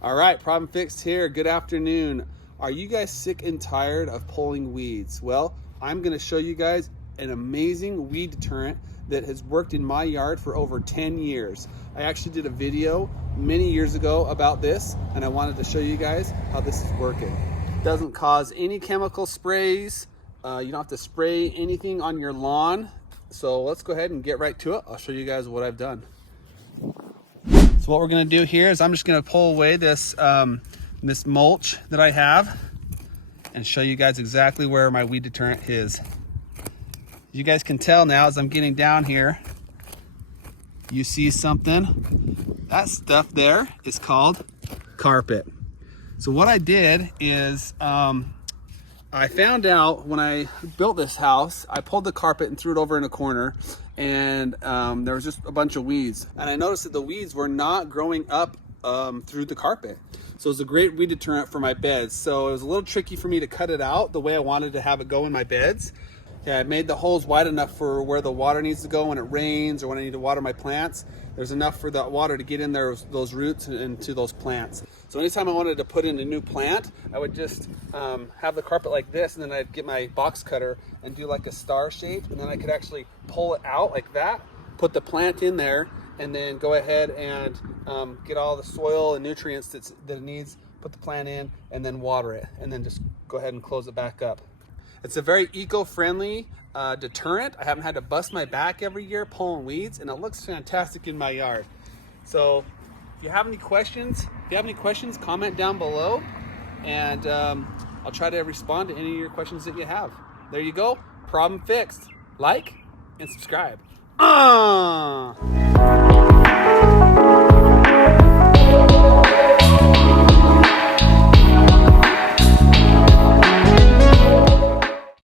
All right, problem fixed here. Good afternoon. Are you guys sick and tired of pulling weeds? Well, I'm going to show you guys an amazing weed deterrent that has worked in my yard for over 10 years. I actually did a video many years ago about this, and I wanted to show you guys how this is working. It doesn't cause any chemical sprays. You don't have to spray anything on your lawn. So let's go ahead and get right to it. I'll show you guys what I've done. So what we're going to do here is I'm just going to pull away this this mulch that I have and show you guys exactly where my weed deterrent is. You guys can tell now as I'm getting down here, you see something. That stuff there is called carpet. So what I did is I found out when I built this house, I pulled the carpet and threw it over in a corner, and there was just a bunch of weeds. And I noticed that the weeds were not growing up through the carpet. So it was a great weed deterrent for my beds. So it was a little tricky for me to cut it out the way I wanted to have it go in my beds. Yeah, I made the holes wide enough for where the water needs to go when it rains or when I need to water my plants. There's enough for the water to get in there, those roots into those plants. So anytime I wanted to put in a new plant, I would just have the carpet like this, and then I'd get my box cutter and do like a star shape, and then I could actually pull it out like that, put the plant in there, and then go ahead and get all the soil and nutrients that it needs, put the plant in, and then water it, and then just go ahead and close it back up. It's a very eco-friendly deterrent. I haven't had to bust my back every year pulling weeds, and it looks fantastic in my yard. So if you have any questions, comment down below, and I'll try to respond to any of your questions that you have. There you go, problem fixed. Like and subscribe.